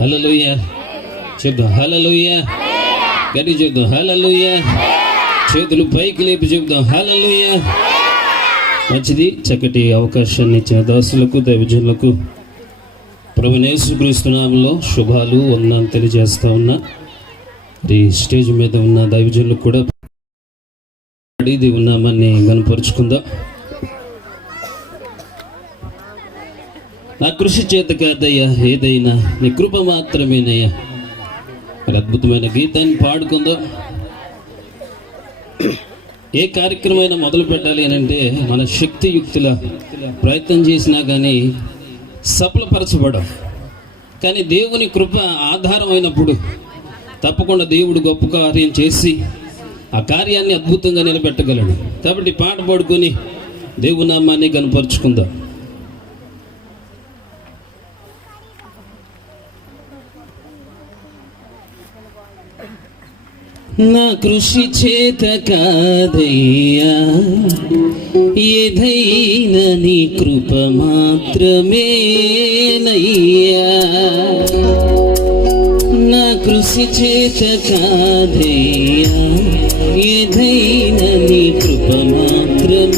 హలలుయ చెప్దాం హలలుయ గడి చెప్దాం హలలుయ చేతులు పైకి లేపి చెప్దాం. హలలుయ మంచిది చక్కటి అవకాశాన్ని ఇచ్చిన దాసులకు దైవజనులకు ప్రభునేసు నామంలో శుభాలు వందనాలు తెలియజేస్తా ఉన్నా. ఈ స్టేజ్ మీద ఉన్న దైవజనులకు కూడా అడిగి ఉన్నామని గనపరుచుకుందాం నా కృషి చేత కాదయ్యా ఏదైనా. నీ కృప మాత్రమేనయ్యా. మరి అద్భుతమైన గీతాన్ని పాడుకుందాం. ఏ కార్యక్రమం మొదలు పెట్టాలి అని అంటే మన శక్తియుక్తుల ప్రయత్నం చేసినా కానీ సఫలపరచబడం కానీ దేవుని కృప ఆధారమైనప్పుడు తప్పకుండా దేవుడు గొప్ప కార్యం చేసి ఆ కార్యాన్ని అద్భుతంగా నిలబెట్టగలడు. కాబట్టి పాట పాడుకొని దేవునామాన్ని కనపరుచుకుందాం నా కృషి చేత కాదయ్యా. ఏదైనా నీ కృప మాత్రమేనయ్యా. నా కృషి చేత కాదయ్యా. ఏదైనా నీ కృప మాత్రమేనయ్యా.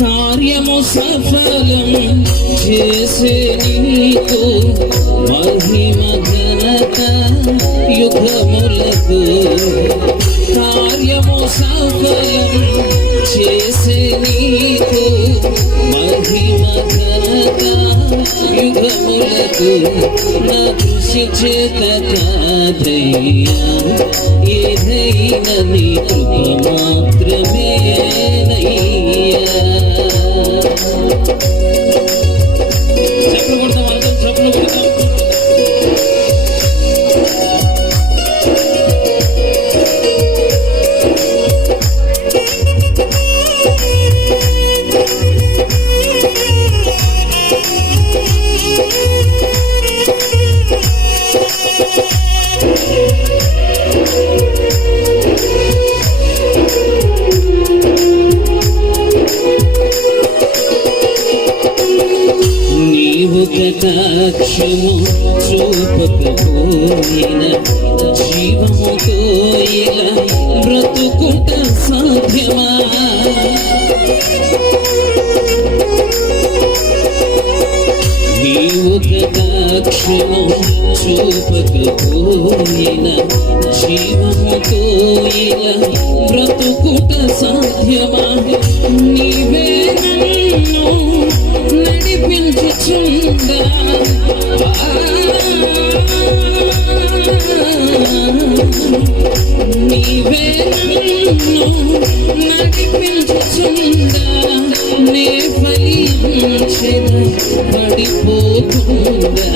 కార్యము సఫలం చేసే నీకు మహిమ కార్యము సఫలం చేసే నీకు మహిమ ఘనత యుగములకు నా కృషి చేత కాదయ్యా. ఏదైనా నీకు నీవు కటాక్షము చూపకపోయిన జీవముతో ఇలా బ్రతుకుట సాధ్యమా నీవు కటాక్షము చూపకపోయిన జీవముతో ఇలా బ్రతుకుట సాధ్యమా నీ పడిపోకుండా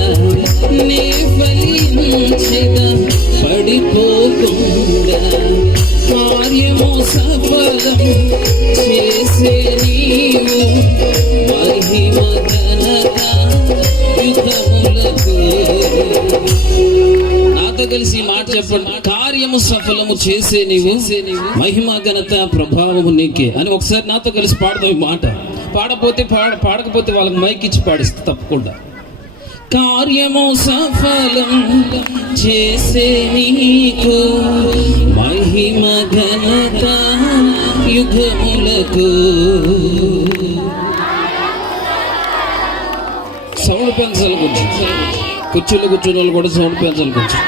నే ఫలించిన పడిపోకుండా కార్యము సఫలం చేసే నీవు కలిసి మాట చెప్పండి. కార్యము సఫలము చేసే నీవు మహిమ ఘనత ప్రభావము నీకే అని ఒకసారి నాతో కలిసి పాడదాం మాట. పాడపోతే పాడ పాడకపోతే వాళ్ళకి మైక్ ఇచ్చి పాడిస్తే తప్పకుండా. కార్యము సఫలం చేసే నీకు మహిమ ఘనత యుగములకు. సౌండ్ పెంచాలి కొంచెం కుర్చీలో కూర్చున్న వాళ్ళు కూడా సౌండ్ పెంచాలి కొంచెం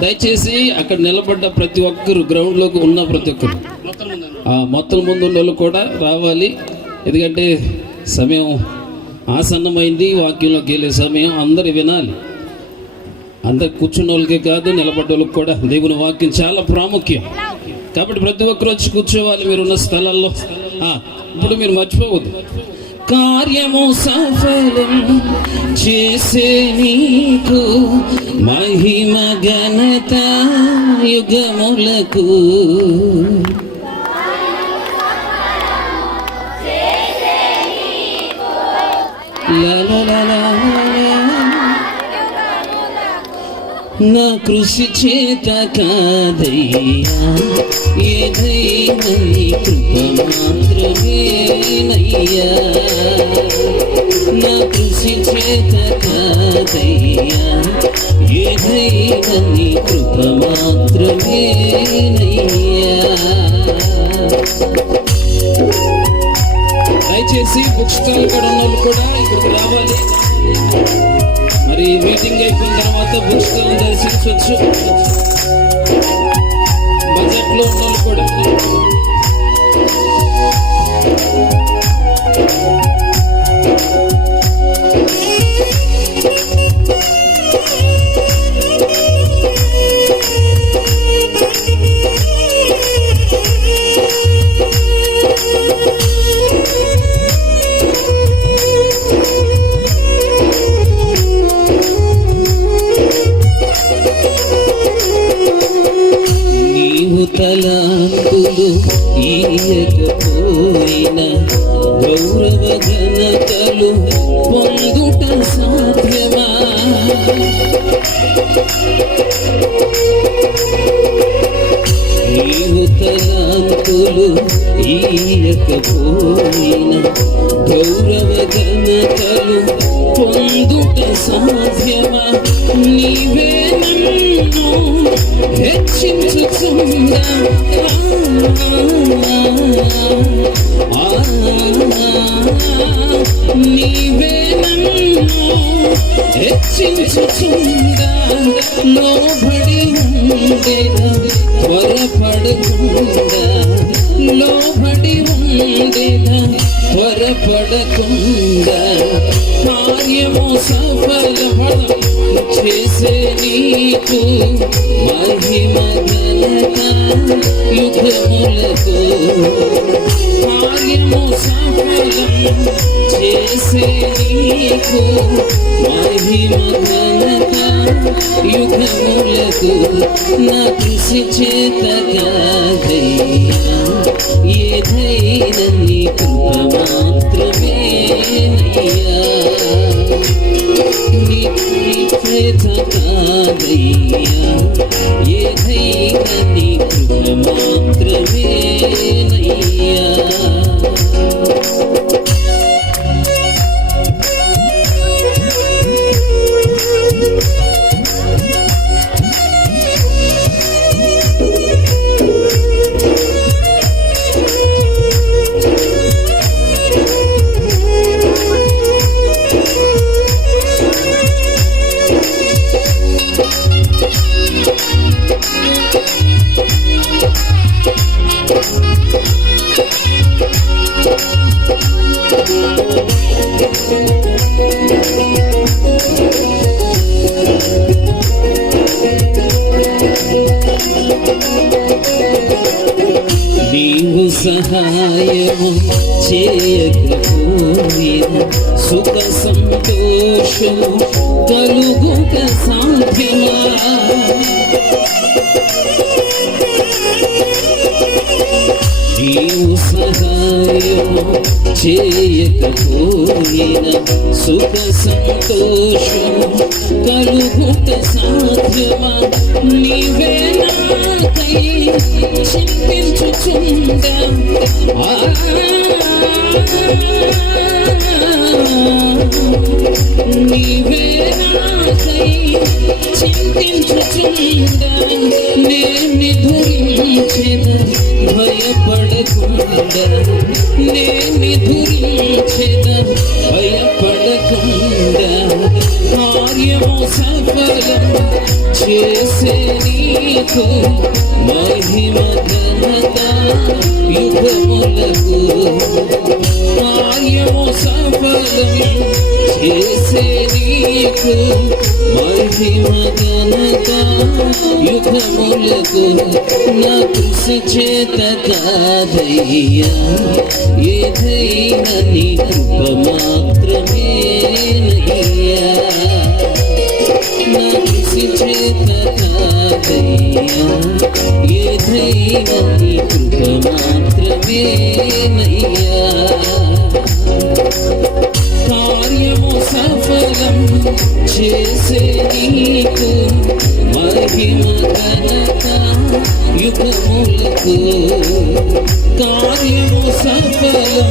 దయచేసి అక్కడ నిలబడ్డ ప్రతి ఒక్కరు గ్రౌండ్లోకి ఉన్న ప్రతి ఒక్కరు. మొత్తం ముందు వాళ్ళు కూడా రావాలి. ఎందుకంటే సమయం ఆసన్నమైంది వాక్యంలోకి వెళ్ళే సమయం అందరు వినాలి. అందరు కూర్చున్న వాళ్ళకే కాదు నిలబడ్డ వాళ్ళకి కూడా దేవుని వాక్యం చాలా ప్రాముఖ్యం. కాబట్టి ప్రతి ఒక్కరు వచ్చి కూర్చోవాలి మీరు ఉన్న స్థలాల్లో ఇప్పుడు మీరు మర్చిపోవద్దు. కార్యము సఫలం చేసే నీకు మహిమ ఘనత యుగములకు. నా కృషి చేత కాదయ్యా. ఏదైనా కృప మాత్రమేనయ్యా. నా కృషి చేత కాదయ్యా. ఏదైనా కృప మాత్రమేనయ్యా. దయచేసి బుక్ స్టాల్ కూడా ఉన్న కూడా ఇక్కడికి రావాలి. మరి మీటింగ్ అయిపోయిన తర్వాత బుక్ స్టాల్ దర్శించవచ్చు ఈయకపోయిన గౌరవ ఘనతలు పొందుట సాధ్యమా? నీవు తలాంతులు ఈయకపోయిన గౌరవ ఘనతలు పొందుట సాధ్యమా? నీవే నన్ను హెచ్చించుచుందా నీవే నన్ను హెచ్చించుచుందా లోబడి ఉండేదా త్వరపడకుండా లోబడి ఉండేదా త్వరపడకుండా కార్యము సఫలపడం చేసే నీకు మహిమ ఘనత యుగములకు కార్యము సఫలం చేసే నీకు మహిమ ఘనత యుగములకు నా కృషి చేత కాదయ్యా. నీ కృప మాత్రమేనయ్యా నీ చేత కాదయ్యా నీవు సహాయము చేయకపోయిన సుఖ సంతోషము కలుగుక సాధ్యమా? నీవు సహాయము చేయకపోయిన సుఖ సంతోషము కలుగుట సాధ్యమా? నీవే నాకై చింతించుచుండ నీవే కార్యము సఫలం చేసే నీకు మహిమ ఘనత యుగములకు కార్యము సఫలం చేసే నీకు మహిమ ఘనత యుగములకు నా కృషి చేత కాదయ్యా ఏదైనా నీ కృప మాత్రమే నయ్యా. మాత్రమే నయ్యా కార్యము సఫలం చేసే నీకు మహిమ ఘనత యుగములకు. కార్యము సఫలం